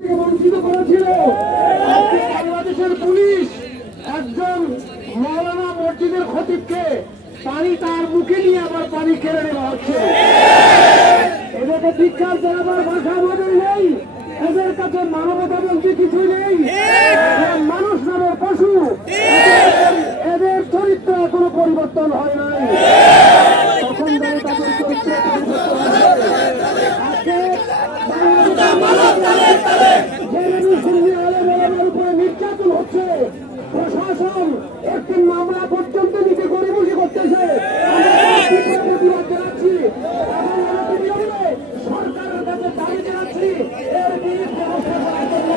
বঞ্চিত করেছিল। বাংলাদেশের পুলিশ একজন মৌলানা মসজিদের খতিবকে পানি তার মুখে নিয়ে আবার পানি কেড়ে নেওয়া হচ্ছে। এদেরকে ধিক্কার জানাবার ভাষা আমাদের নেই। এদের কাছে মানবতা বলতে কিছু নেই। মানুষ নামের পশু। এদের চরিত্র এখনো পরিবর্তন হয় নাই। তখন ধরে তাদের চরিত্র উপরে নির্যাতন হচ্ছে। প্রশাসন একটি মামলা পর্যন্ত নিতে গরিবসি করতেছে। প্রতিবাদ জানাচ্ছি সরকারের কাছে দাবি জানাচ্ছি এর বিরুদ্ধে ব্যবস্থা করার জন্য।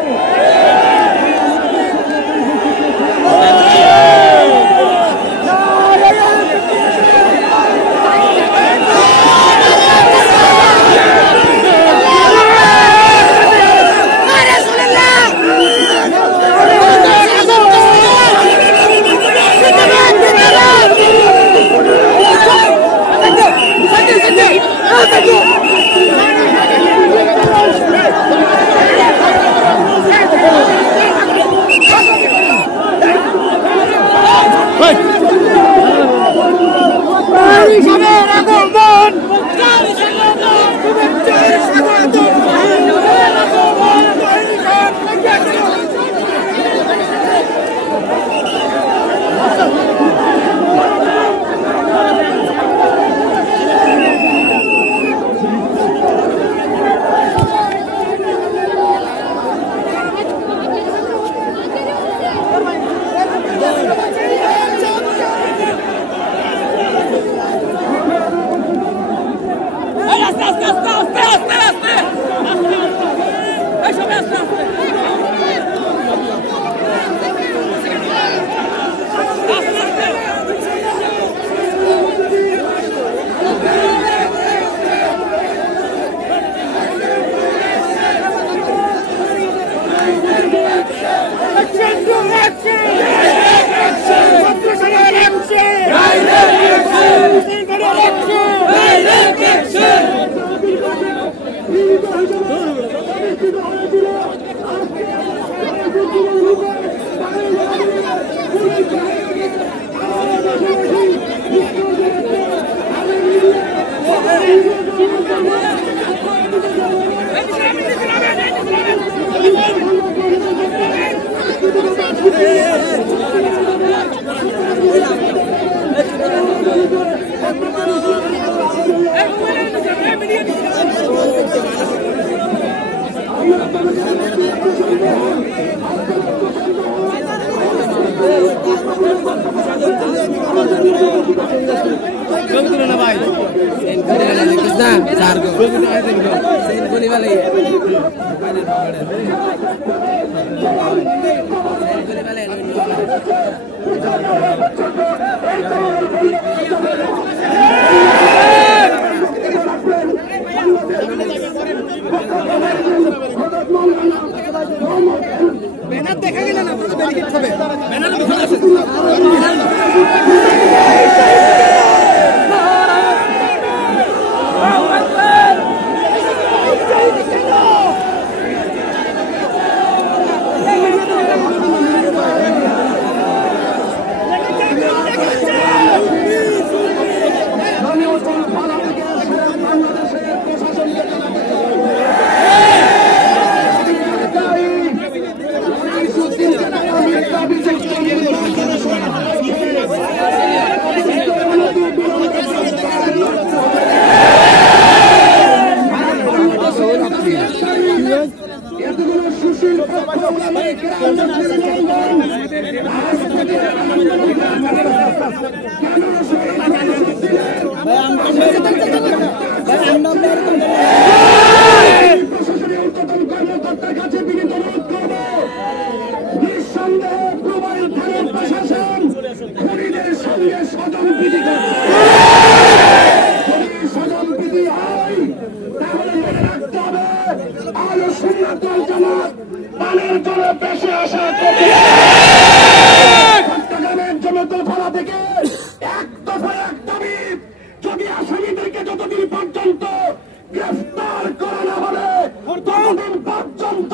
গ্রেফতার করা না হলে ততদিন পর্যন্ত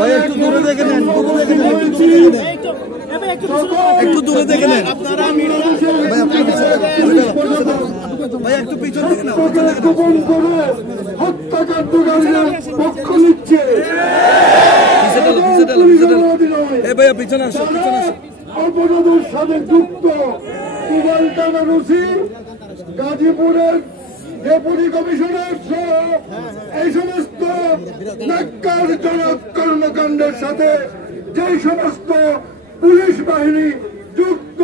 ভাই একটু দূরে দেখে নেন, একটু দূরে দেখে নেন ভাই, একটু পিছনে দেখে নেন। হত্যাকাণ্ডকারীরা পক্ষ নিচ্ছে ভাইয়া পিছনে আসো, পিছনে আসো। অপরাধের সাথে যুক্ত মোবাইল টাকা রুচি গাজীপুরের ডেপুটি কমিশনার সহ এই সমস্ত ন্যাক্কারজনক কর্মকাণ্ডের সাথে যে সমস্ত পুলিশ বাহিনী যুক্ত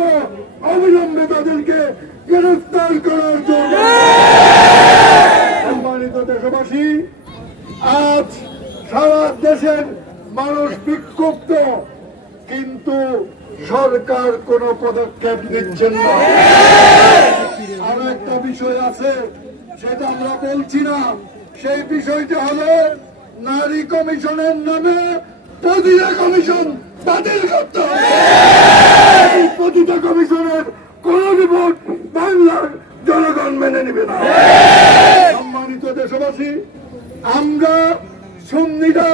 অবিলম্বে তাদেরকে গ্রেফতার করার জন্য। সম্মানিত দেশবাসী, আজ সারা দেশের মানুষ বিক্ষুব্ধ, কিন্তু সরকার কোনো পদক্ষেপ নিচ্ছেন না। আরো একটা বিষয় আছে, সেটা আমরা বলছি না, সেই বিষয়টা হলো নারী কমিশনের নামে প্রতিটা কমিশন বাতিল করতে হবে। প্রতিটা কমিশনের কোন রিপোর্ট বাংলার জনগণ মেনে নেবে না। সম্মানিত দেশবাসী, আমরা সুন্নিরা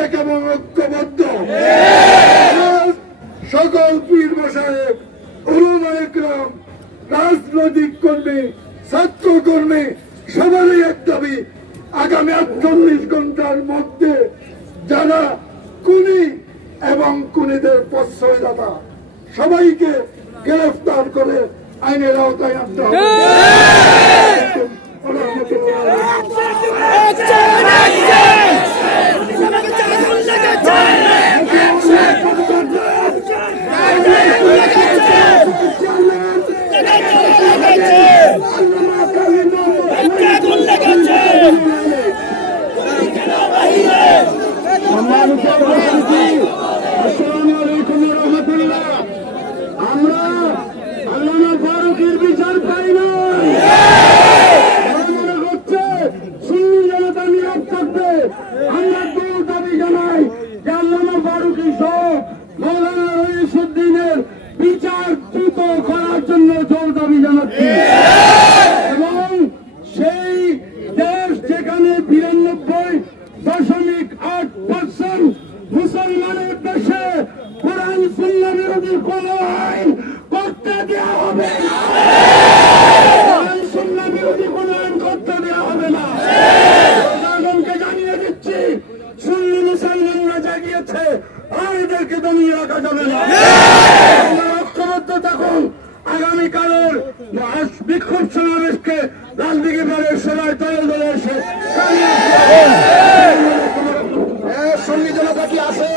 এক এবং ঐক্যবদ্ধ। সকল পীর মাশায়েখ, উলামায়ে কেরাম, রাজনৈতিক কর্মী, ছাত্র কর্মী, সবারই এক দাবি, আগামী 48 ঘন্টার মধ্যে যারা খুনি এবং খুনিদের প্রশ্রয়দাতা সবাইকে গ্রেফতার করে আইনের আওতায় আনতে হবে। আমরা আল্লামা ফারুকের বিচার পাই না, মনে হচ্ছে সুন্নি জনতা নীরব থাকবে। আমরা দূর দাবি জানাই যে আল্লামা ফারুকী সহ মৌলানা রইসুদ্দিনের বিচার দ্রুত করার জন্য জোর দাবি জানাচ্ছি। এবং সেই দেশ যেখানে 92.8% মুসলমানের দেশে কোরআন সুন্নাহ বিরোধী কোন আইন করতে দেওয়া হবে না। কোরআন সুন্নাহ বিরোধী কোন আইন করতে দেওয়া হবে না। জনগণকে জানিয়ে দিচ্ছি, সুন্নি মুসলমানরা জাগিয়েছে, আর এদেরকে দমিয়ে রাখা যাবে না। ঐক্যবদ্ধ থাকুন। আগামীকালের বিক্ষোভ সমাবেশকে রাজনীতি দলের সবাই দলে দলে এসে সুন্নি জনতা কি আছে?